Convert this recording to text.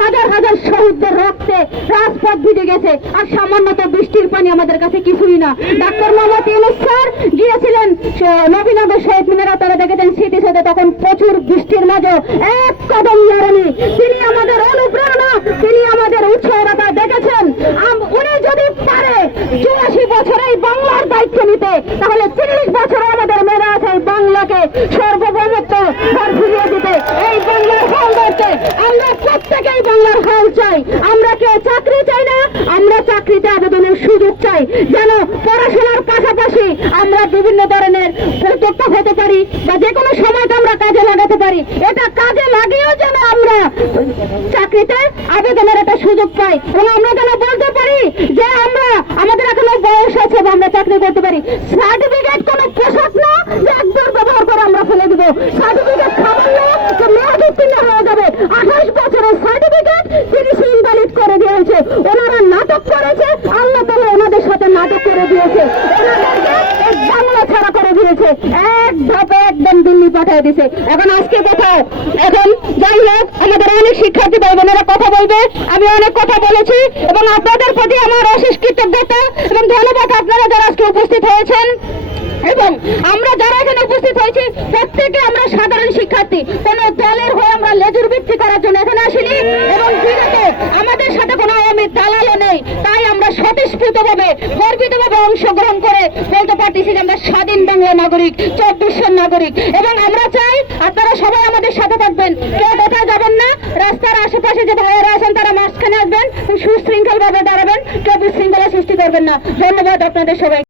হাজার হাজার শহীদদের রক্তে রাজপথ ভিজে গেছে। আর সামান্য তো বৃষ্টির পানি আমাদের কাছে কিছুই না। ডাক্তার মোহাম্মদ ইউনুস স্যার গিয়েছিলেন নবীনগর শহীদ মিনার আপনারা দেখেছেন স্মৃতিসৌধে তখন প্রচুর বৃষ্টির মাঝে এক কদম লড়েনি তিনি আমাদের অনুপ্রেরণা, তিনি আমাদের উৎসাহতা দেখেছেন। উনি যদি পারে চুরাশি বছরে বাংলার দায়িত্ব নিতে, তাহলে তিরিশ বছরে আমাদের মেয়েরা আছে বাংলাকে সর্বভৌমত্ব আমরা কেউ চাকরি চাই না, আমরা চাকরিতে আবেদনের সুযোগ চাই। যেন পড়াশোনার পাশাপাশি আমরা বিভিন্ন ধরনের উদ্যোক্তা হতে পারি বা যে কোনো সময়টা আমরা কাজে লাগাতে পারি। এটা কাজে লাগিয়েও যেন আমরা চাকরিতে আবেদনের একটা সুযোগ পাই। এবং আমরা যেন বলতে পারি যে আমরা, আমাদের এখনও বয়স আছে বা আমরা চাকরি করতে পারি। সার্টিফিকেট কোনো পোশাক না যে একবার ব্যবহার করে আমরা ফেলে দিব সার্টিফিকেট খাবার না যে মেয়াদ উত্তীর্ণ হয়ে যাবে আঠাশ বছরের সার্টিফিকেট তিরিশ ইনভ্যালিড করে দিয়েছে ওনারা নাটক করেছে আল্লাহ তালা ওনাদের সাথে নাটক করে দিয়েছে ওনাদেরকে এই বাংলা ছাড়া করে দিয়েছে এক ধাপে একদম দিল্লি পাঠিয়ে দিয়েছে এখন আজকে কোথাও এখন যাই হোক, আমাদের অনেক শিক্ষার্থী ভাই বোনেরা কথা বলবে। আমি অনেক কথা বলেছি এবং আপনাদের প্রতি আমার অশেষ কৃতজ্ঞতা এবং ধন্যবাদ আপনারা যারা আজকে উপস্থিত হয়েছেন। এবং আমরা যারা এখানে উপস্থিত হয়েছি, প্রত্যেকে আমরা সাধারণ শিক্ষার্থী। কোন দলের হয়ে আমরা লেজুর বৃত্তি করার জন্য এখানে আসিনি। এবং আমাদের সাথে কোনো আওয়ামী দালালও নেই তাই আমরা স্বতঃস্ফূর্ত ভাবে গর্বিত ভাবে অংশগ্রহণ করে বলতে পারতেছি যে আমরা স্বাধীন বাংলা নাগরিক, চব্বিশের নাগরিক। এবং আমরা চাই আপনারা সবাই আমাদের সাথে থাকবেন। কেউ কোথায় যাবেন না, রাস্তার আশেপাশে যে ভাইয়েরা আছেন তারা মাঝখানে আসবেন, সুশৃঙ্খলভাবে দাঁড়াবেন, কেউ বিশৃঙ্খলা সৃষ্টি করবেন না। ধন্যবাদ আপনাদের সবাই